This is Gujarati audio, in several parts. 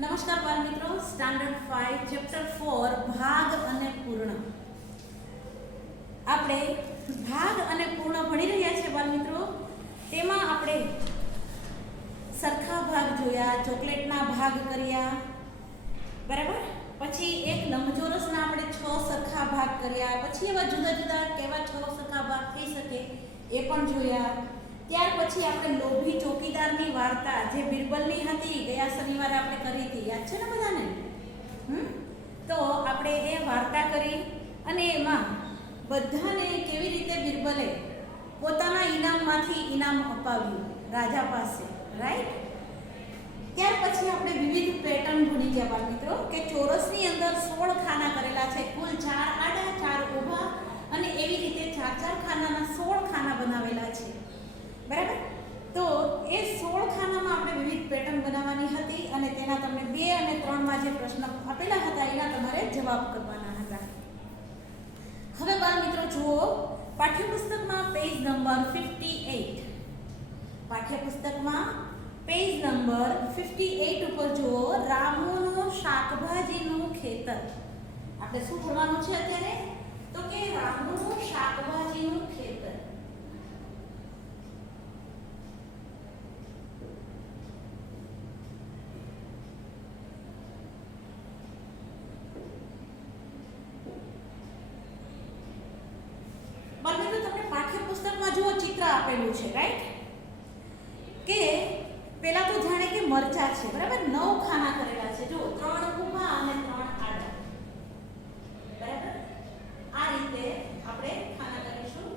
નમસ્કાર બાળ મિત્રો, સ્ટાન્ડર્ડ 5 ચેપ્ટર 4 ભાગ અને પૂર્ણ. આપણે ભાગ અને પૂર્ણ ભણી રહ્યા છીએ બાળ મિત્રો. તેમાં આપણે સરખા ભાગ જોયા, ચોકલેટના ભાગ કર્યા, બરાબર. પછી એક લંબચોરસના આપણે 6 સરખા ભાગ કર્યા. પછી એવા જુદા જુદા કેવા 6 સરખા ભાગ થઈ શકે એ પણ જોયા. ત્યાર પછી આપણે લોભી ચોકીદારની વાર્તા જે બિરબલની હતી, ગયા શનિવારે આપણે કરી હતી, યાદ છે ને બધાને? તો આપણે એ વાર્તા કરી અને એમાં બધાને કેવી રીતે બિરબલે પોતાના ઇનામમાંથી ઇનામ અપાવ્યું રાજા પાસે, રાઈટ? ત્યાર પછી આપણે વિવિધ પેટર્ન ભણી ગયા બાળ મિત્રો કે ચોરસની અંદર 16 ખાના કરેલા છે, કુલ 4 આડા 4 ઊભા અને એવી રીતે 4 ખાનાના 16 ખાના બનાવેલા છે, બરાબર. તો એ 16 ખાનામાં આપણે વિવિધ પેટર્ન બનાવવાની હતી અને તેના તમને 2 અને 3 માં જે પ્રશ્ન આપેલા હતા એના તમારે જવાબ કરવાના હતા. હવે બાળ મિત્રો જુઓ, પાઠ્યપુસ્તકમાં પેજ નંબર 58, પાઠ્યપુસ્તકમાં પેજ નંબર 58 ઉપર જુઓ, રામુનું શાકભાજીનું ખેતર. આપણે શું ભણવાનું છે અત્યારે? તો કે રામુનું શાકભાજીનું ખેતર. પાઠ્યપુસ્તકમાં જુઓ ચિત્ર આપેલું છે, રાઈટ? કે પેલા તો જાણે કે મરચા છે, બરાબર. 9 ખાના કરેલા છે, જુઓ, 3 ઊભા અને 3 આડા, બરાબર. આ રીતે આપણે ખાના કરીશું.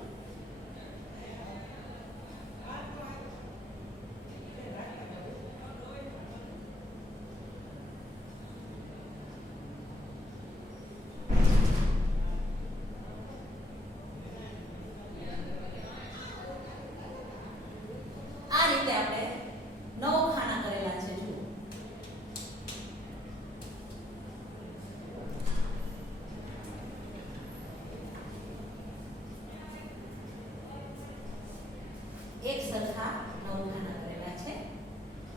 એક સરખા 9 ખાના કરેલા છે,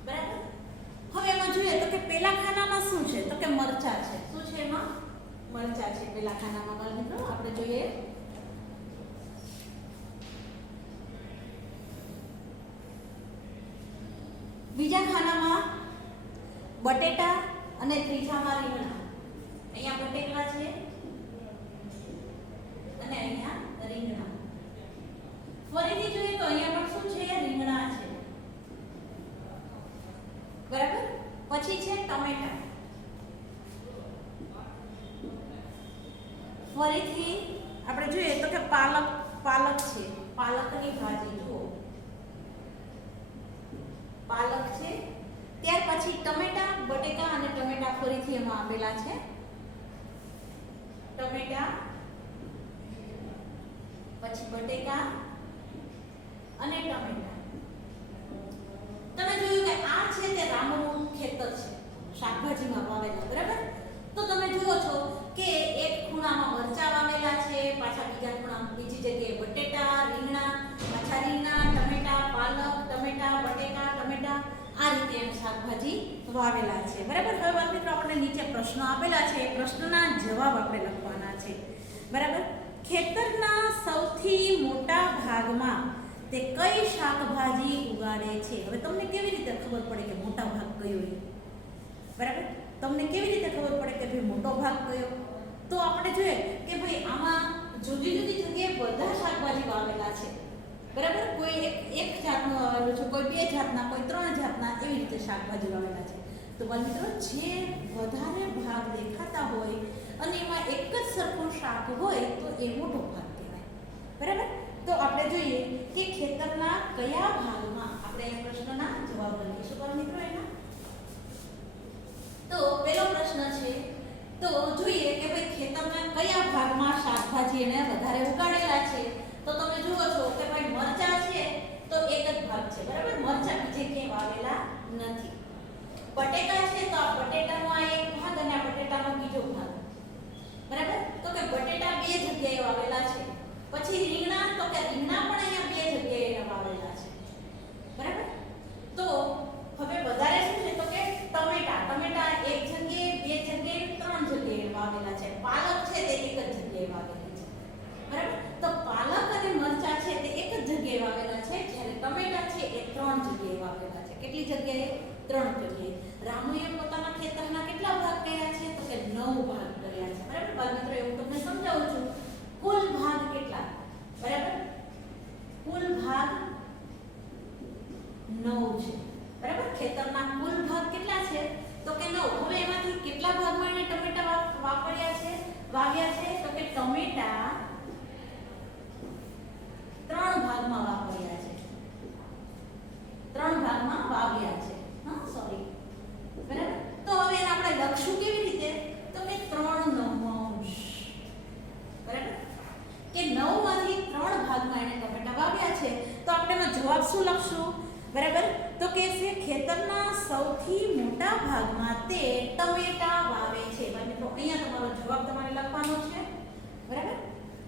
બરાબર. હવે એમાં જોઈએ તો કે પેલા ખાનામાં શું છે? તો કે મરચા છે. શું છે એમાં? મરચા છે પેલા ખાનામાં બાળ મિત્રો. આપણે જોઈએ બીજા ખાનામાં બટેટા અને ત્રીજામાં રીંગણા. અહીંયા બટેટા છે અને અહીંયા રીંગણા. ફરીથી જોઈએ તો અહીંયા પણ શું છે? રીંગણા છે, બરાબર. પછી છે ટમેટા. ફરીથી આપણે જોઈએ તો કે પાલક છે, પાલકની ભાજી. જુઓ, પાલક છે. ત્યાર પછી ટમેટા, બટેકા અને ટમેટા ફરીથી એમાં આપેલા છે. ટમેટા, પછી બટેકા અને ટમેટા. તમે જોયું કે આ છે તે રામુનું ખેતર છે, શાકભાજીમાં વાવેલા, બરાબર. તો તમે જુઓ છો કે એક ખૂણામાં મરચા વાવેલા છે, પાછા બીજા ખૂણામાં બીજી જગ્યાએ બટેટા, રીંગણા, પાછા રીંગણા, ટમેટા, પાલક, ટમેટા, બટેકા, ટમેટા, આ રીતે એમ શાકભાજી વાવેલા છે, બરાબર. હવે બાળ મિત્રો આપણને નીચે પ્રશ્નો આપેલા છે, એ પ્રશ્નના જવાબ આપણે લખવાના છે, બરાબર. ખેતરના સૌથી મોટા ભાગમાં તે કઈ શાકભાજી ઉગાડે છે? હવે તમને કેવી રીતે ખબર પડે કે મોટા ભાગ કયો એ? બરાબર. તમને કેવી રીતે ખબર પડે કે ભાઈ મોટો ભાગ કયો? તો આપણે જોઈએ કે ભાઈ આમાં જુદી જુદી જગ્યાએ બધા શાકભાજી વાવેલા છે, બરાબર. કોઈ એક જાતનું વાવેલું છે, કોઈ 2 જાતના, કોઈ 3 જાતના, એવી રીતે શાકભાજી વાવેલા છે. તો બાળ મિત્રો, જે વધારે ભાગ દેખાતા હોય અને એમાં એક જ સરખું શાક હોય તો એ મોટો ભાગ કહેવાય, બરાબર. તો આપણે જોઈએ કે ખેતરના કયા ભાગમાં આપણે એ પ્રશ્નના જવાબ લખીશું બાળ મિત્રો એના. તો પહેલો પ્રશ્ન છે, તો જોઈએ કે ભાઈ ખેતરના કયા ભાગમાં શાકભાજી એને વધારે ઉગાડેલા છે. તો તમે જુઓ છો કે ભાઈ મરચા છે તો એક જ ભાગ છે, બરાબર. મરચા બીજે ક્યાંય વાવેલા નથી. બટેકા છે તો આ બટેટાનો આ એક ભાગ અને આ બટેટાનો બીજો ભાગ, બરાબર. તો કે બટેટા 2 જગ્યાએ વાવેલા છે. પછી રીંગણા, તો કે રીંગણા પણ અહીંયા 2 જગ્યાએ વાવેલા છે, બરાબર. તો હવે વધારે શું છે? તો કે ટમેટા. ટમેટા વાવેલા છે. પાલક છે તે એક જ જગ્યાએ વાવેલી છે. બરાબર? તો પાલક અને મરચા છે તે એક જ જગ્યાએ વાવેલા છે, જ્યારે ટમેટા છે એ 3 જગ્યાએ વાવેલા છે. કેટલી જગ્યાએ? 3 જગ્યાએ. રામુએ પોતાના ખેતરના કેટલા ભાગ કર્યા છે? તો કે 9 ભાગ કર્યા છે. બરાબર? બાળ મિત્રો, એવું તમને સમજાવું છું. કુલ ભાગ કેટલા? બરાબર? કુલ ભાગ 9 છે. બરાબર? ખેતરના કુલ ભાગ કેટલા છે? તો કે 9. હવે એમાંથી કેટલા ભાગમાં એને ટમેટા વાવ્યા છે? તો કે ટમેટા 3 ભાગમાં વાવ્યા છે. 3 ભાગમાં વાવ્યા છે. હા, સોરી. બરાબર? તો હવે એને આપણે લખશું કેવી રીતે? તો કે 3/9. બરાબર? કે 9 માંથી 3 ભાગમાં એને ટમેટા વાવ્યા છે. તો આપણે એનો જવાબ શું લખશું? બરાબર? તો કે છે ખેતરના સૌથી મોટા ભાગમાં તે ટમેટા વાવે છે. મિત્રો, અહીંયા તમારો જવાબ તમારે લખવાનો છે. બરાબર?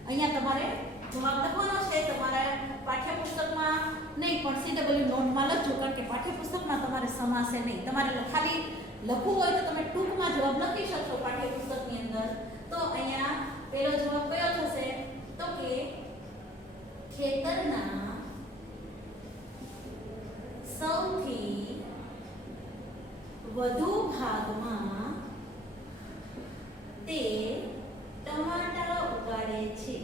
અહીંયા તમારે જવાબ લખવાનો છે. તમારા પાઠ્યપુસ્તકમાં નહીં પણ CW નોટમાં લખજો, કારણ કે પાઠ્યપુસ્તકમાં તમારે સમાસે નહીં. તમારે ખાલી લખવું હોય તો તમે ટૂંકમાં જવાબ લખી શકશો પાઠ્યપુસ્તકની અંદર. તો અહીંયા પહેલો જવાબ કયો થશે? તો કે ખેતરના સૌથી વધુ ભાગમાં તે ટમાટા ઉગાડે છે.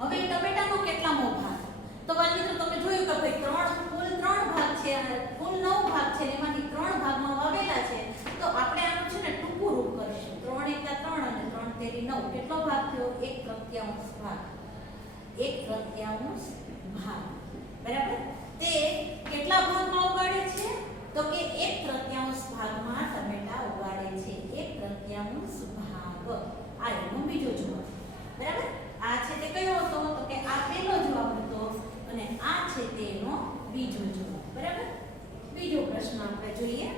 હવે ટમેટાનો કેટલામો ભાગ? તો બાળ મિત્રો, તમે જોયું કે ભાઈ કુલ 3 ભાગ છે અને કુલ 9 ભાગ છે, એમાંથી 3 ભાગમાં વાવેલા છે. તો આપણે આનું છે ને ટૂંકું રૂપ કરીશું. 3 × 3 અને 3 × 9. કેટલો ભાગ થયો? 1/3 ભાગ. 1/3 ભાગ. બરાબર? તે કેટલા ભાગમાં ઉગાડે છે? તો કે 1/3 ભાગમાં ટમેટા ઉગાડે છે. 1/3 ભાગ. આ એનો બીજો જવાબ. બરાબર? આ છે તે કયો હતો? તો કે આ પહેલો જવાબ હતો અને આ છે તેનો બીજો જવાબ. બરાબર? બીજો પ્રશ્ન આપણે જોઈએ.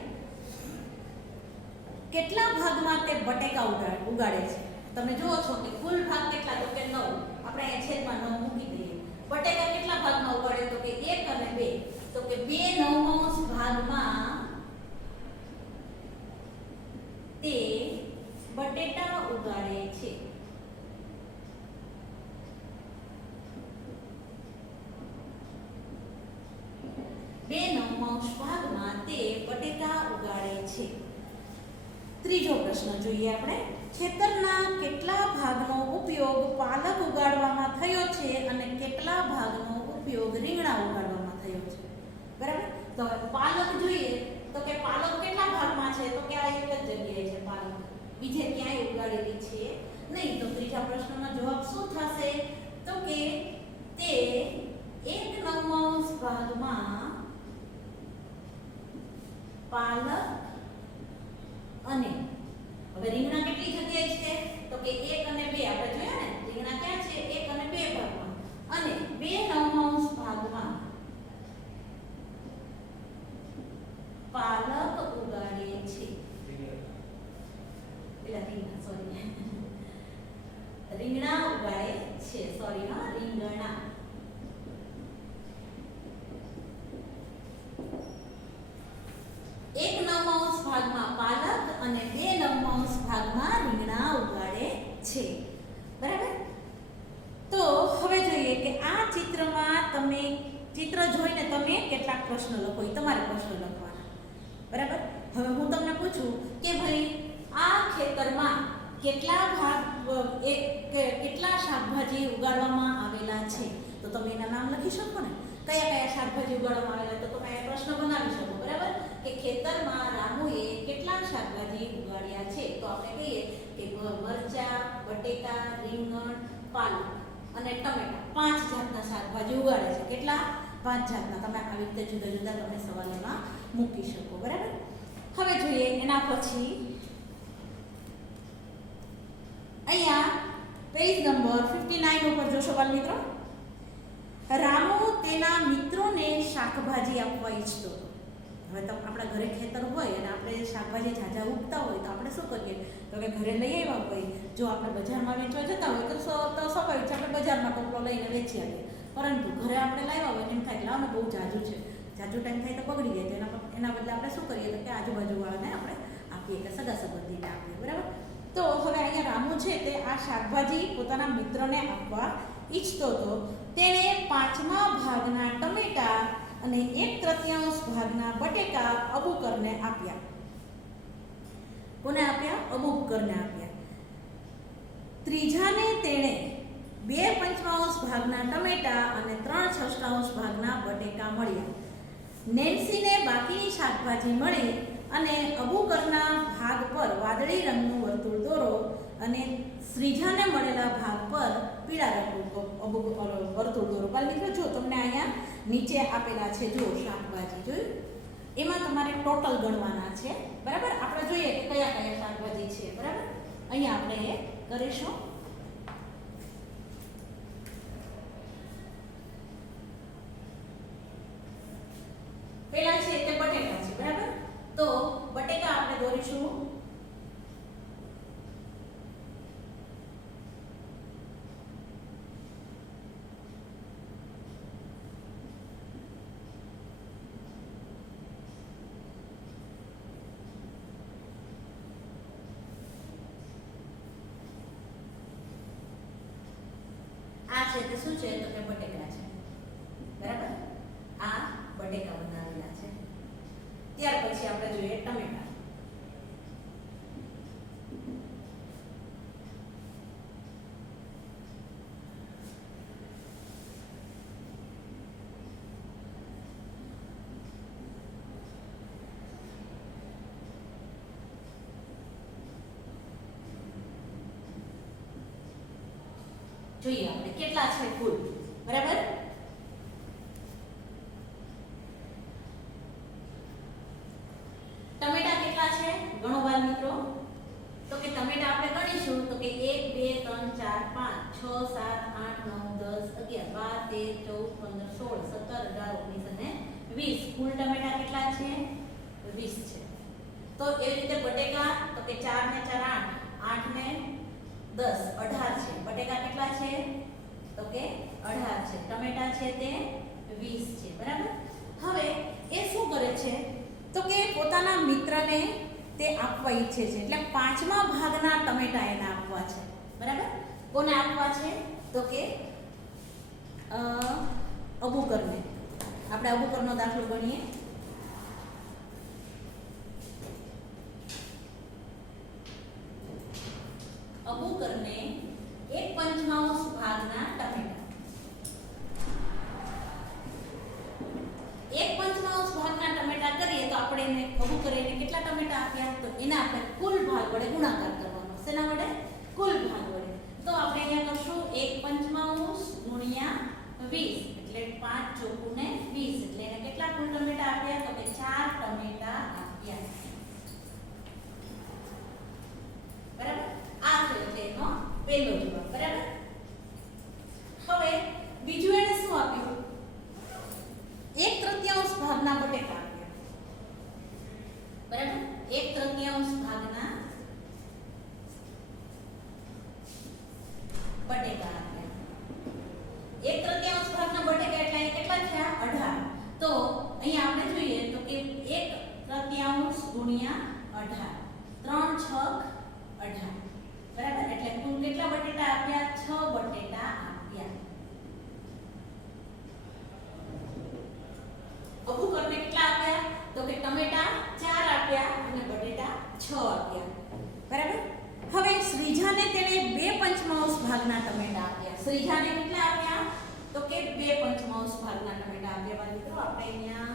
કેટલા ભાગમાં તે બટેકા ઉગાડે છે? તમે જુઓ છો કે કુલ ભાગ કેટલા? તો કે 9. આપણે અહીંયા છેદમાં 9 મૂકી દઈએ. બટેકા કેટલા ભાગમાં ઉગાડે? તો કે 1 અને 2. તો કે 2/9 ભાગમાં તે બટેટા ઉગાડે છે. ભાગમાં તે બટેટા ઉગાડે છે. ત્રીજો પ્રશ્ન જોઈએ આપણે. ખેતરના કેટલા ભાગનો ઉપયોગ પાલક ઉગાડવામાં થયો છે અને કેટલા ભાગનો ઉપયોગ રીંગણા ઉગાડવામાં થયો છે? બરાબર? તો હવે પાલક જોઈએ તો કે પાલક કેટલા ભાગમાં છે? તો કે આ એક જ જગ્યાએ છે પાલક. બીજે ક્યાંય ઉગાડેલી છે નહીં. તો ત્રીજા પ્રશ્નનો જવાબ શું થશે? તો કે તે 1/9 ભાગમાં પાલક અને હવે રીંગણા કેટલી જગ્યાએ છે? તો કે 1 અને 2. આપણે જોયા ને, રીંગણા ક્યાં છે? 1 અને 2 ભાગમાં. અને 2/9 ભાગમાં પાલક ઉગાડે છે. રીંગણા ઉગાડે છે. સોરી, હા, રીંગણા. એક 1/9 ભાગમાં પાલક અને 2/9 ભાગમાં રીંગણા ઉગાડે છે. બરાબર? તો હવે જોઈએ કે આ ચિત્રમાં તમે ચિત્ર જોઈને તમે કેટલાક પ્રશ્ન લખો. તમારે પ્રશ્ન લખવાના. બરાબર? હવે હું તમને પૂછું કે ભાઈ આ ખેતરમાં કેટલા શાકભાજી ઉગાડવામાં આવેલા છે? તો તમે એના નામ લખી શકો ને. કયા કયા શાકભાજી ઉગાડવામાં આવેલા? તો તમે પ્રશ્ન બનાવી શકો. બરાબર? કે ખેતરમાં રામુએ કેટલા શાકભાજી ઉગાડ્યા છે? તો આપણે કહીએ કે મરચા, બટેટા, રીંગણ, પાલક અને ટમેટા 5 જાતના શાકભાજી ઉગાડે છે. કેટલા? 5 જાતના. તમે આવી રીતે જુદા જુદા તમે સવાલોમાં મૂકી શકો. બરાબર? હવે જોઈએ એના પછી અહીંયા પેજ નંબર 59 ઉપર જોશો બાળ મિત્રો. રામુ તેના મિત્રોને શાકભાજી આપવા ઈચ્છતો હતો. હવે તો આપણા ઘરે ખેતર હોય અને આપણે શાકભાજી ઝાઝા ઉગતા હોય તો આપણે શું કરીએ? તો કે ઘરે લઈ આવ્યા હોય. જો આપણે બજારમાં વેચવા જતા હોય તો સ્વાભાવિક છે આપણે બજારમાં ટોપલો લઈને વેચી આવીએ. પરંતુ ઘરે આપણે લાવ્યા હોય એમ થાય કે લાવને બહુ ઝાઝું છે, ઝાઝું ટાઈમ થાય તો બગડી જાય. તો એના બદલે આપણે શું કરીએ? તો કે આજુબાજુવાળાને આપણે આપીએ કે સગા સંબંધીને આપીએ, બરાબર. તો હવે અહીંયા રામુ છે તે આ શાકભાજી પોતાના મિત્રને આપવા ઈચ્છતો હતો. તેણે 5મા ભાગના ટમેટા અને 1/3 ભાગના બટેકા અબુકરને આપ્યા. કોને આપ્યા? અબુકરને આપ્યા. ત્રીજાને તેણે 2/5 ભાગના ટમેટા અને 3/6 ભાગના બટેકા મળ્યા. નેન્સીને બાકીની શાકભાજી મળી અને અબુકરના ભાગ પર વાદળી રંગનું વર્તુળ દોરો અને શ્રીજાને મળેલા ભાગ પર પીળા રંગનું વર્તુળ દોરો. બાળમિત્રો, જો તમને અહીંયા નીચે આપેલા છે, જો શાકભાજી જોયું, એમાં તમારે ટોટલ ગણવાના છે, બરાબર. આપણે જોઈએ કે કયા કયા શાકભાજી છે, બરાબર. અહીંયા આપણે એ કરીશું. પેલા છે તે બટેકા છે, બરાબર. તો બટેકા આપણે દોરીશું. આ છે તે શું છે? તો કે બટેકા છે, બરાબર. આ બટેકા બનાવેલા છે. ત્યાર પછી આપણે જોઈએ ટમેટા. જોઈએ આપણે કેટલા છે કુલ, બરાબર. ટમેટા કેટલા છે ગણો બાળ મિત્રો. તો કે ટમેટા આપણે ગણીશું તો કે 1 2 3 4 5 6 7 8 9 10 11 12 13 14 15 16 17 18 19 અને 20. કુલ ટમેટા કેટલા છે? 20 છે. તો એવી રીતે બટેકા તો કે 4 ને 4 8 8 ને 10 18 છે. બટેકા કેટલા છે? તો કે 18 છે. ટમેટા છે તે 20 છે, બરાબર. હવે એ શું કરે છે તો કે પોતાના મિત્રને તે આપવા ઈચ્છે છે, એટલે 5મા ભાગના ટમેટા એને આપવા છે, બરાબર. કોને આપવા છે? તો કે અબુકરને. આપણે અબુકરનો દાખલો ગણીએ. અબુકરને 1/5 ભાગના ટમેટા. 1/5 ભાગના ટમેટા કરીએ તો આપણે એને અબુકર એને કેટલા ટમેટા આપ્યા? તો એના આપણે કુલ ભાગ વડે ગુણાકાર કરવાનો. શેના વડે? કુલ ભાગ વડે. તો આપણે અહીંયા કરશું 1/5 ગુણ્યા 20 એટલે 5 ચોકુ ને 20 એટલે એને કેટલા કુલ ટમેટા આપ્યા? તો કે 4 ટમેટા આપ્યા, બરાબર. આ છે એટલે એનો પહેલો જવાબ, બરાબર. હવે બીજું એને શું આપ્યું? 1/3 ભાગના બટેકા આપ્યા, બરાબર. 1/3 ભાગના બટેકા આપ્યા. 1/3 ભાગના બટેકા એટલે અહીં કેટલા થયા? 18. તો અહીંયા આપણે જોઈએ તો કે 1/3 ગુણ્યા 18 3 6 18, બરાબર. એટલે કુલ કેટલા બટેટા આપ્યા? 6 બટેટા આપ્યા. અબુકરને કેટલા આપ્યા? તો કે ટમેટા 4 આપ્યા અને બટેટા 6 આપ્યા, બરાબર. હવે શ્રીજાને તેણે 2/5 ભાગના ટમેટા આપ્યા. શ્રીજાને કેટલા આપ્યા? તો કે 2/5 ભાગના ટમેટા આપ્યા. મિત્રો આપણે અહીંયા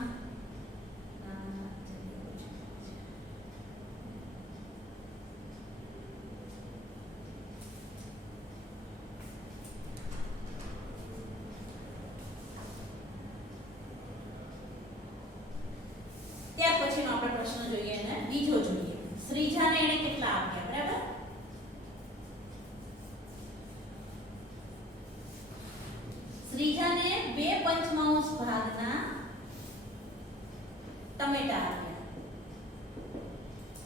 ત્યાર પછીનો આપણે પ્રશ્ન જોઈએ અને બીજો જોઈએ. શ્રીજાને એને કેટલા આપ્યા? બરાબર. શ્રીજાને 2/5 ભાગના ટમેટા આપ્યા.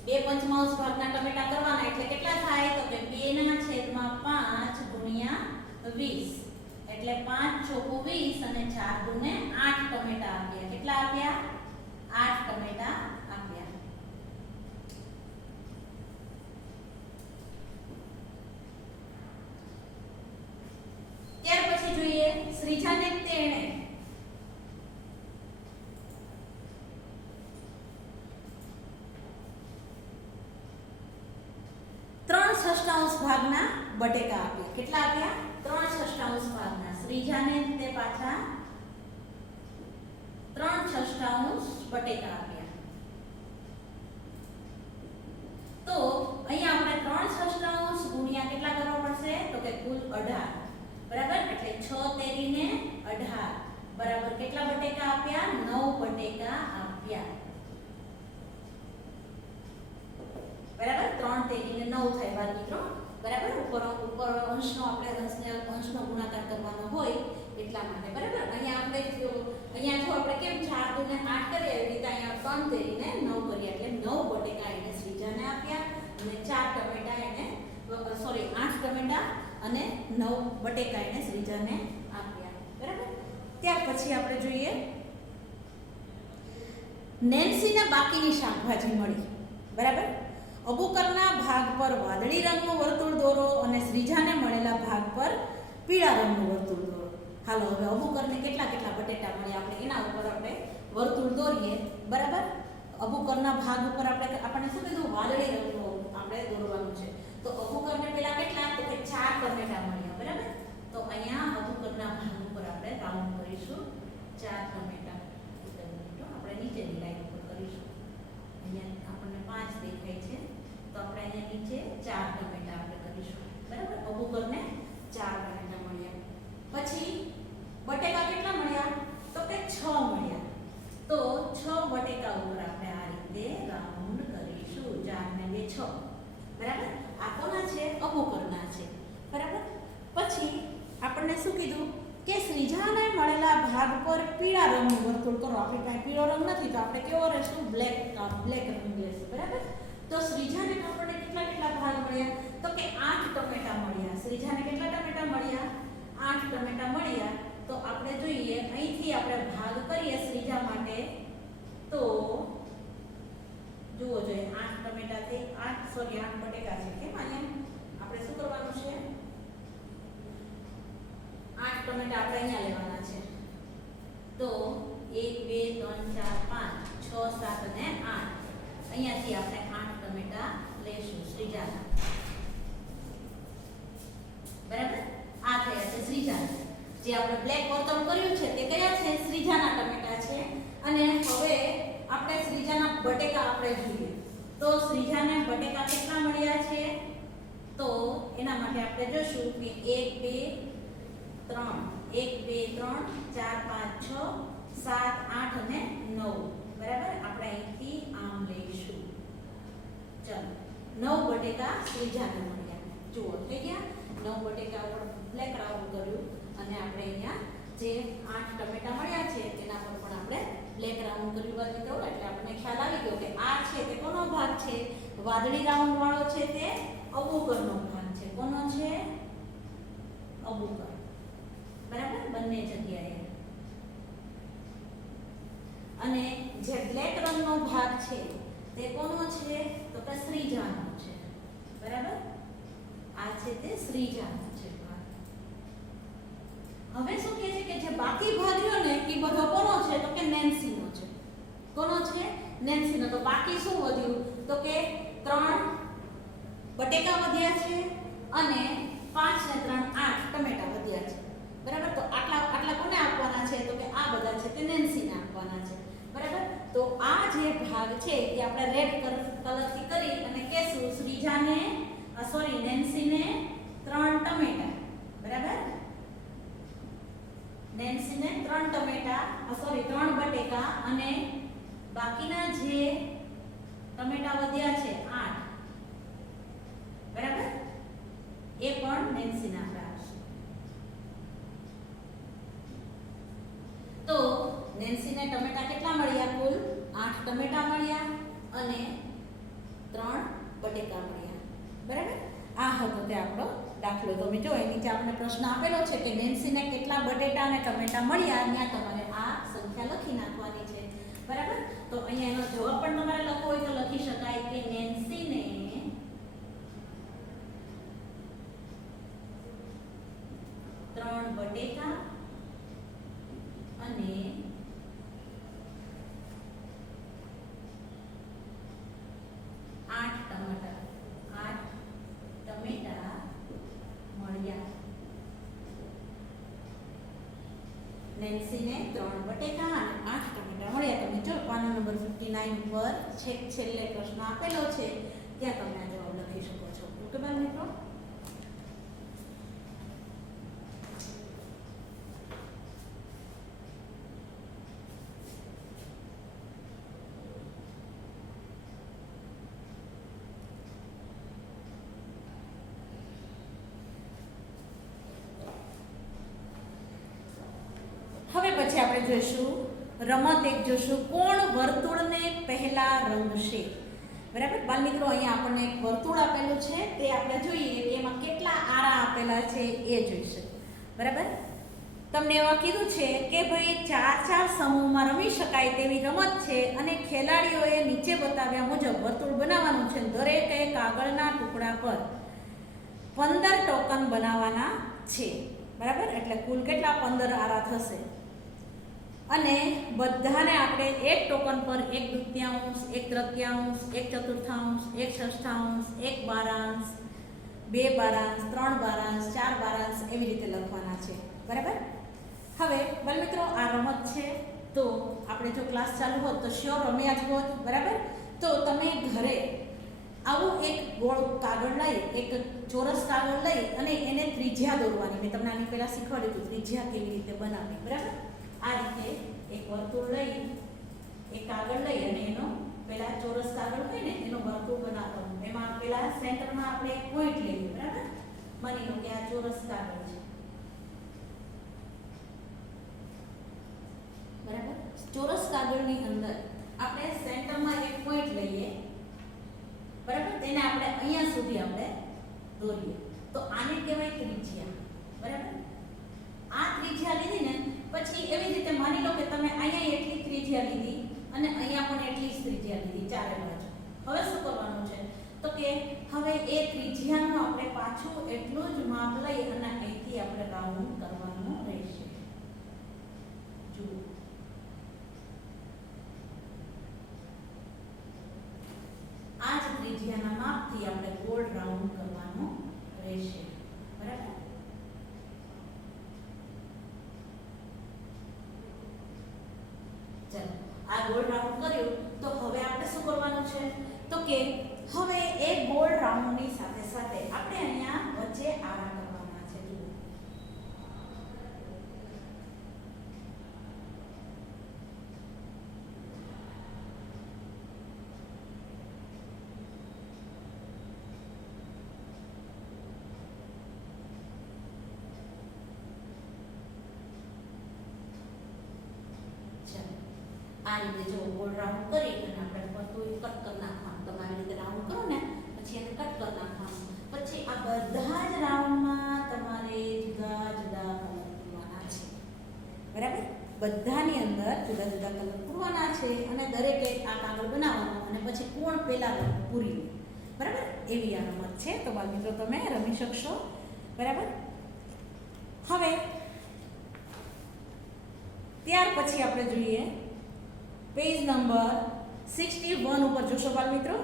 2/5 ભાગના ટમેટા કરવાના એટલે કેટલા થાય? તો કે 2/5 ગુણ્યા 20 એટલે 5 ચોકુ 20 અને 4 દુને 8 ટમેટા આપ્યા. કેટલા આપ્યા? 8 ટમેટા આપ્યા. બટેકા આપ્યા. કેટલા આપ્યા? 3/6 ભાગના. શ્રીજાને તે પાછા 3/6 બટેકા આપ્યા. તો અહીંયા આપણે 3/6 ગુણ્યા કેટલા કરવા પડશે? તો કે કુલ 18. બરાબર? એટલે 6 તેરીને 18 બરાબર કેટલા બટેકા આપ્યા? 9 બટેકા આપ્યા. બરાબર? 3 તેરીને 9 થાય બાળ મિત્રો. બરાબર? ઉપર અંશનો આપણે અંશનો ગુણાકાર કરવાનો હોય એટલા માટે. બરાબર? અહીંયા જો આપણે કેમ 4 દુને 8 કરીએ એવી રીતે અહીંયા 3 તેરીને 9 કરીએ એટલે 9 બટેકા એને શ્રીજાને આપ્યા અને 4 ટમેટા એને 8 ટમેટા અને 9 બટેકા એને શ્રીજાને આપ્યા. બરાબર? ત્યાર પછી આપણે જોઈએ નેન્સીને બાકીની શાકભાજી મળી. બરાબર? અબુકરના ભાગ પર વાદળી રંગનું વર્તુળ દોરો અને શ્રીજાને મળેલા ભાગ પર પીળા રંગનું વર્તુળ દોરો. હાલો હવે અબુકરને કેટલા બટેટા મળ્યા આપણે એના ઉપર આપણે વર્તુળ દોરીએ. બરાબર? અબુકરના ભાગ ઉપર આપણને શું કીધું? વાદળી રંગનું આપણે દોરવાનું છે. તો અબુકરને પેલા કેટલા? તો કે 4 ટમેટા મળ્યા. બરાબર? તો અહીંયા અબુકરના ભાગ ઉપર આપણે રાઉન્ડ કરીશું 4 ટમેટા. આપણે નીચેની લાઈન ઉપર કરીશું. અહીંયા આપણને 5 દેખાય છે તો આપણે અહીંયા નીચે 4 ટમેટા આપણે કરીશું. બરાબર? અબુકરને 4 ટમેટા મળ્યા. પછી બટેકા કેટલા મળ્યા? તો કે 6 મળ્યા. તો 6 બટેકા ઉપર આપણે આ રીતે રાઉન્ડ કરીશું. 4 ને 2 6. બરાબર? આ કોના છે? અબુકરના છે. બરાબર? પછી આપણને શું કીધું કે શ્રીજાને મળેલા ભાગ પર પીળા રંગનું વર્તુળ કરો. આપણી પાસે પીળો રંગ નથી તો આપણે કેવો રહેશું? બ્લેક રંગ લેશું. બરાબર? તો શ્રીજાને આપણને કેટલા ભાગ મળ્યા? તો કે 8 ટમેટા મળ્યા. શ્રીજાને કેટલા ટમેટા મળ્યા? 8 ટમેટા મળ્યા. તો આપણે જોઈએ અહીંથી આપણે ભાગ કરીએ શ્રીજા માટે. તો જુઓ જોઈએ 8 ટમેટાથી 8 બટેકા છે. કેમ અહીંયા આપણે શું કરવાનું છે? 8 ટમેટા આપણે અહીંયા લેવાના છે. તો 1 2 3 4 5 6 7 અને 8 અહીંયાથી આપણે 8 ટમેટા લેશું શ્રીજાના. બરાબર? આ થયા છે શ્રીજાના. જે આપણે બ્લેક વર્તુળ કર્યું છે તે કયા છે? શ્રીજાના ટમેટા છે. અને હવે આપણે શ્રીજાના બટેકા આપણે જોઈએ. તો શ્રીજાને બટેકા કેટલા મળ્યા છે? તો એના માટે આપણે જોશું કે 1 2 3 1 2 3 4 5 6 7 8 અને 9. બરાબર? આપણે અહીંથી આમ લઈશું. ચલો 9 બટેકા શ્રીજાને મળ્યા. જુઓ થઈ ગયા 9 બટેકા ઉપર બ્લેક રાઉન્ડ કર્યું અને આપણે અહીંયા જે 8 ટમેટા મળ્યા છે તેના પર પણ આપણે બ્લેક રાઉન્ડ કર્યું મિત્રો. એટલે આપણને ખ્યાલ આવી ગયો કે આ છે તે કોનો ભાગ છે? વાદળી રાઉન્ડ વાળો છે તે અબુકરનો ભાગ છે. કોનો છે? અબુકર. બરાબર? બંને જગ્યાએ. અને જે બ્લેક રંગનો ભાગ છે તે કોનો છે? તો કે શ્રીજાનો છે. બરાબર? આ છે તે શ્રીજાનો છે ભાગ. હવે શું કહે છે કે જે બાકી ભાગ રહ્યો ને એ બધો કોનો છે? તો કે નેન્સીનો છે. કોનો છે? નેન્સીનો. તો બાકી શું વધ્યું? તો કે 3 બટેકા વધ્યા છે અને 5 ને 3 8 ટમેટા વધ્યા છે. બરાબર? તો આટલા કોને આપવાના છે? તો કે આ બધા છે તે નેન્સીને આપવાના છે. બરાબર? તો આ જે ભાગ છે એ આપણે રેડ કલરથી કરી અને કહેશું શ્રીજાને નેન્સીને 3 ટમેટા. બરાબર? નેન્સીને 3 ટમેટા 3 બટેકા અને બાકીના જે ટમેટા વધ્યા છે 8. બરાબર? એ પણ નેન્સીને આપણે આપશું. તો નેન્સીને ટમેટા કેટલા મળ્યા? કુલ 8 ટમેટા મળ્યા અને 3 બટેકા મળ્યા. બરાબર? આ હતો તે આપણો દાખલો. તમે જો એ નીચે આપણને પ્રશ્ન આપેલો છે કે નેન્સીને કેટલા બટેટા અને ટમેટા મળ્યા. અહીંયા તમારે આ સંખ્યા લખી નાખવાની છે. બરાબર? તો અહીંયા એનો જવાબ પણ તમારે લખવો હોય તો લખી શકાય કે નેન્સીને 3 બટેકા અને 8 ટમેટા બટેકા અને 8 ટમેટા મળ્યા. તમે જો પાના નંબર 59 ઉપર છેલ્લે પ્રશ્ન આપેલો છે ત્યાં તમે આ જવાબ લખી શકો છો. ઓકે બાળ મિત્રો. હવે પછી આપણે જોઈશું રમત એક જોઈશું, કોણ વર્તુળને પહેલા રંગશે. બરાબર બાળ મિત્રો, અહીંયા આપણને એક વર્તુળ આપેલું છે, તે આપણે જોઈએ કે એમાં કેટલા આરા આપેલા છે એ જોઈશું. બરાબર, તમને એવા કીધું છે કે ભાઈ 4-4 સમૂહમાં રમી શકાય તેવી રમત છે અને ખેલાડીઓએ નીચે બતાવ્યા મુજબ વર્તુળ બનાવવાનું છે. દરેકે કાગળના ટુકડા પર 15 ટોકન બનાવવાના છે. બરાબર, એટલે કુલ કેટલા 15 આરા થશે અને બધાને આપણે એક ટોકન પર 1/2, 1/3, 1/4, 1/6, 1/12, 2/12, 3/12, 4/12 એવી રીતે લખવાના છે. બરાબર, હવે બાળ મિત્રો આ રમત છે તો આપણે જો ક્લાસ ચાલુ હોત તો શ્યોર રમ્યા જ હોત. બરાબર, તો તમે ઘરે આવું એક ગોળ કાગળ લઈ, એક ચોરસ કાગળ લઈ અને એને ત્રિજ્યા દોરવાની. મેં તમને આની પહેલાં શીખવાડ્યું હતું ત્રિજ્યા કેવી રીતે બનાવવી. બરાબર, આ રીતે એક વર્તુળ લઈ, એક કાગળ લઈ અને એનો પેલા ચોરસ કાગળ હોય ને એનો વર્તુળ બનાવવાનું. એમાં પેલા સેન્ટરમાં આપણે એક પોઈન્ટ લઈએ. બરાબર, માની લો કે આ ચોરસ કાગળ છે. બરાબર, ચોરસ કાગળની અંદર આપણે સેન્ટરમાં એક પોઈન્ટ લઈએ. બરાબર, તેને આપણે અહીંયા સુધી આપણે દોરીએ તો આને કહેવાય ત્રિજ્યા. બરાબર, આ ત્રિજ્યા લીધી ને પછી એવી રીતે માની લો કે તમે અહીંયા એટલી ત્રિજ્યા લીધી અને અહીંયા પણ એટલી જ ત્રિજ્યા લીધી ચારે બાજુ. હવે શું કરવાનું છે તો કે હવે એ ત્રિજ્યાનું આપણે પાછું એટલું જ માપ લઈ અને અહીંથી આપણે રાઉન્ડ કરવાનું રહેશે. જુઓ, આ જ ત્રિજ્યાના માપથી આપણે ગોળ રાઉન્ડ કરવાનું રહેશે. બરાબર, ચાલો આ ગોળ રાઉન્ડ કર્યું તો હવે આપણે શું કરવાનું છે તો કે હવે એક ગોળ રાઉન્ડની સાથે સાથે આપણે અહીંયા વચ્ચે આરા કરવાના છે. જુઓ, આ રીતે જો ગોળ રાઉન્ડ કરી અને આપણે બધું કટ કરી નાખવાનું. તમે આવી રીતે રાઉન્ડ કરો ને પછી એને કટ કરી નાખવાનું. પછી આ બધા જ રાઉન્ડમાં તમારે જુદા જુદા કલર પૂરવાના છે. બરાબર, બધાની અંદર જુદા જુદા કલર પૂરવાના છે અને દરેકે આ કાગળ બનાવવાનો અને પછી કોણ પહેલા રંગ પૂરી લે. બરાબર, એવી આ રમત છે. તો બાળ મિત્રો તમે રમી શકશો. બરાબર, હવે ત્યાર પછી આપણે જોઈએ પેજ નંબર 61 ઉપર જોશો બાળ મિત્રો.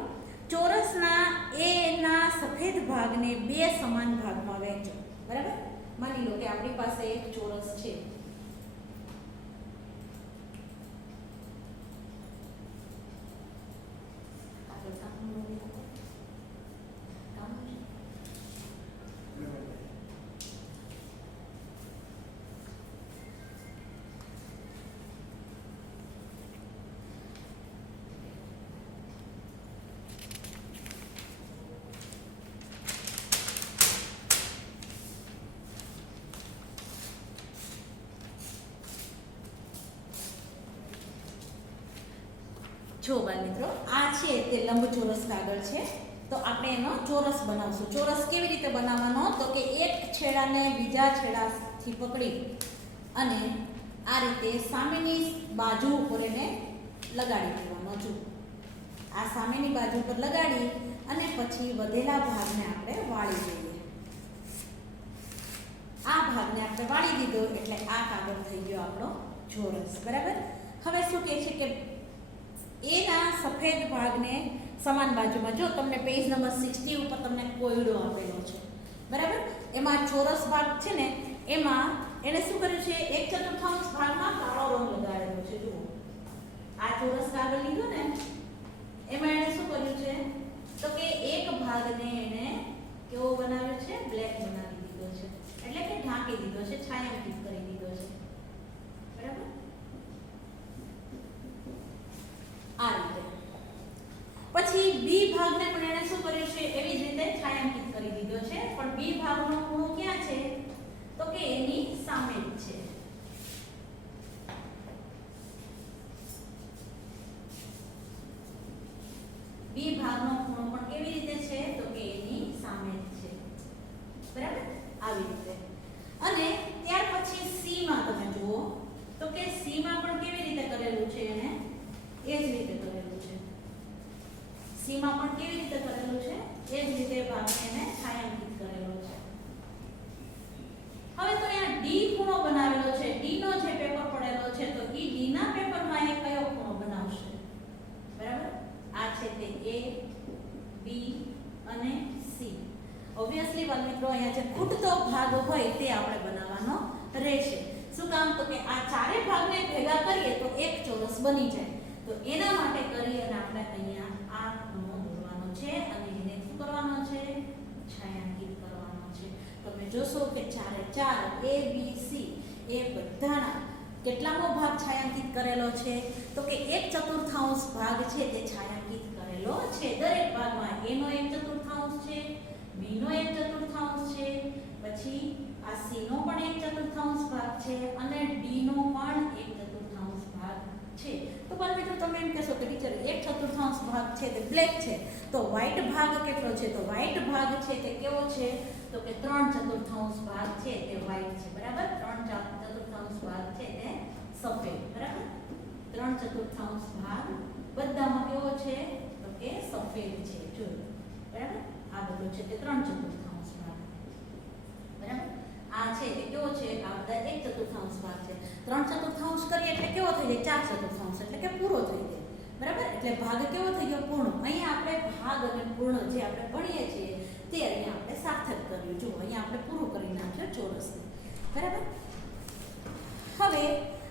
ચોરસના એના સફેદ ભાગને 2 સમાન ભાગમાં વહેંચો. બરાબર, માની લો કે આપણી પાસે એક ચોરસ છે. જો બાળ મિત્રો આ છે તે લંબચોરસ કાગળ છે તો આપણે એનો ચોરસ બનાવશું. ચોરસ કેવી રીતે બનાવવાનો તો કે એક છેડાને બીજા છેડાથી પકડી અને આ રીતે સામેની બાજુ ઉપર એને લગાડી દેવાનો. જો આ સામેની બાજુ પર લગાડી અને પછી વધેલા ભાગને આપણે વાળી દઈએ. આ ભાગને આપણે વાળી દીધો એટલે આ કાગળ થઈ ગયો આપણો ચોરસ. બરાબર, હવે શું કહે છે કે એના સફેદ ભાગને સમાન બાજુમાં. જો તમને પેજ નંબર 60 ઉપર તમને કોયડો આપેલો છે. બરાબર, એમાં ચોરસ ભાગ છે ને એમાં એને શું કર્યું છે, 1/4 ભાગમાં કાળો રંગ લગાડેલો છે. જુઓ આ ચોરસ કાગળ લીધો ને, એમાં એને શું કર્યું છે, તો કે એક ભાગને એને કેવો બનાવ્યો છે, બ્લેક બનાવી દીધો છે, એટલે કે ઢાંકી દીધો છે, છાયાંકિત કરી દીધો છે. બરાબર, આ રીતે. પછી બી ભાગને પણ એને શું કર્યું છે, એવી જ રીતે છાયાંકિત કરી દીધો છે, પણ બી ભાગનો ખૂણો ક્યાં છે, તો કે એની સામે જ છે. બી ભાગનો ખૂણો પણ કેવી રીતે છે, તો કે એની સામે જ છે. બરાબર, આવી રીતે. અને ત્યાર પછી સી માં તમે જુઓ તો કે સી માં પણ કેવી રીતે કરેલું છે, એને એ જ રીતે કરેલું છે. સી માં પણ કેવી રીતે કરેલું છે, એ જ રીતે ભાગને એને છાયાંકિત કરેલો છે. હવે તો અહીંયા ડી ખૂણો બનાવેલો છે. ડી નો જે પેપર પડેલો છે, તો ઈ ડી ના પેપરમાં એ કયો ખૂણો બનાવશે? બરાબર, આ છે તે એ, બી અને સી. ઓબ્વિયસલી મિત્રો અહીંયા જે ખૂટતો ભાગ હોય તે આપણે બનાવવાનો રહેશે. શું કામ, તો કે આ ચારે ભાગને ભેગા કરીએ તો એક ચોરસ બની જાય. તો એના માટે કરી અને આપણે અહીંયા આ ખૂણો દોરવાનો છે અને એને શું કરવાનો છે, છાયાંકિત કરવાનો છે. તમે જોશો કે ચારે ચાર એ બી સી એ બધાના કેટલામો ભાગ છાયાંકિત કરેલો છે, તો કે 1/4 ભાગ છે તે છાયાંકિત કરેલો છે. દરેક ભાગમાં એ નો 1/4 છે, બી નો 1/4 છે, પછી આ સી નો પણ 1/4 ભાગ છે અને ડી નો પણ 1/4 ભાગ છે. તો બાળ મિત્રો તમે એમ કહેશો કે ટીચર 1/4 ભાગ છે તે બ્લેક છે, તો વ્હાઈટ ભાગ કેટલો છે, તો વ્હાઈટ ભાગ છે તે કેવો છે, તો કે 3/4 ભાગ છે તે વ્હાઈટ છે. બરાબર, 3/4 ભાગ છે તે સફેદ. બરાબર, 3/4 ભાગ બધામાં કેવો છે, તો કે સફેદ છે. જોયું, બરાબર, આ બધો છે તે 3/4 ભાગ. બરાબર, આ છે તે કેવો છે, આ બધા 1/4 ભાગ છે. 3/4 કરીએ એટલે કેવો થઈ જાય, 4/4 એટલે કે પૂરો થઈ જાય. બરાબર, એટલે ભાગ કેવો થઈ ગયો, પૂર્ણ. અહીંયા આપણે ભાગ અને પૂર્ણ જે આપણે ભણીએ છીએ તે અહીંયા આપણે સાર્થક કર્યું. જો અહીંયા આપણે પૂરું કરી નાખ્યો ચોરસને. બરાબર, હવે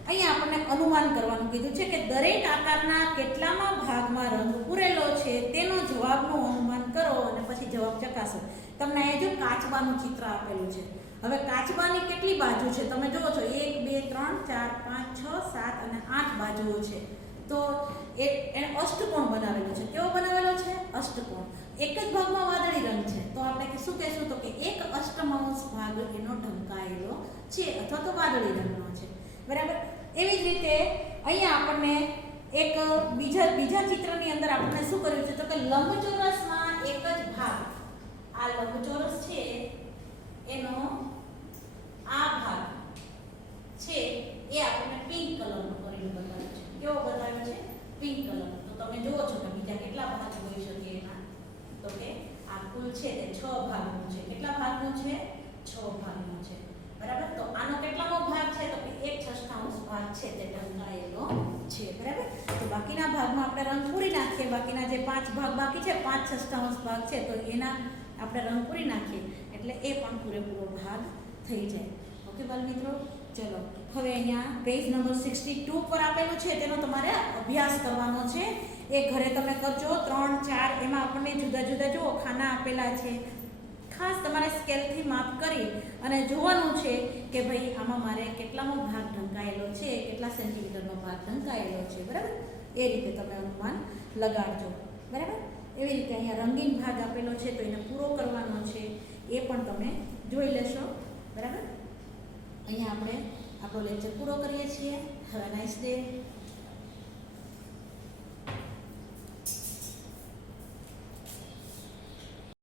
અહીંયા આપણને અનુમાન કરવાનું કીધું છે કે દરેક આકારના કેટલામાં ભાગમાં રંગ પૂરેલો છે તેનો જવાબનું અનુમાન કરો અને પછી જવાબ ચકાસો. તમને અહીંયા જો કાચબાનું ચિત્ર આપેલું છે. હવે કાચબાની કેટલી બાજુ છે તમે જોવો છો, 1 2 3 4 5 6 7 અને 8 બાજુઓ છે. તો એને અષ્ટકોણ બનાવેલો છે. કેવો બનાવેલો છે, અષ્ટકોણ. એક જ ભાગમાં વાદળી રંગ છે, તો આપણે શું કહેશું, તો કે 1/8 ભાગ એનો ઢંકાયેલો છે અથવા તો વાદળી રંગનો છે. બરાબર, એવી જ રીતે અહીંયા આપણને એક બીજા ચિત્રની અંદર આપણને શું કર્યું છે, તો કે લંબચોરસમાં એક જ ભાગ, આ લંબચોરસ છે એનો આ ભાગ છે એ આપણને પિંક કલરનો કરીને બતાવ્યો છે. કેવો બતાવ્યો છે, પિંક કલર. તો તમે જુઓ છો કે બીજા કેટલા ભાગ હોઈ શકે એના, તો કે આ કુલ છે તે 6 ભાગનું છે. કેટલા ભાગનું છે, 6 ભાગનું છે. બરાબર, તો આનો કેટલામો ભાગ છે, તો કે 1/6 ભાગ છે તે ઢંકાયેલો છે. બરાબર, તો બાકીના ભાગમાં આપણે રંગ પૂરી નાખીએ. બાકીના જે 5 ભાગ બાકી છે, 5/6 ભાગ છે, તો એના આપણે રંગ પૂરી નાખીએ એટલે એ પણ પૂરેપૂરો ભાગ થઈ જાય. ઓકે બાળ મિત્રો, ચલો હવે અહીંયા પેજ નંબર 62 પર આપેલું છે તેનો તમારે અભ્યાસ કરવાનો છે. એ ઘરે તમે કરજો. 3 4 એમાં આપણને જુદા જુદા જુઓ ખાના આપેલા છે. ખાસ તમારે સ્કેલથી માપ કરી અને જોવાનું છે કે ભાઈ આમાં મારે કેટલામો ભાગ ઢંકાયેલો છે, કેટલા સેન્ટીમીટરનો ભાગ ઢંકાયેલો છે. બરાબર, એ રીતે તમે અનુમાન લગાડજો. બરાબર, એવી રીતે અહીંયા રંગીન ભાગ આપેલો છે તો એને પૂરો કરવાનો છે, એ પણ તમે જોઈ લેશો. બરાબર, અહીંયા આપણે આપણો લેક્ચર પૂરો કરીએ છીએ. Have a nice day.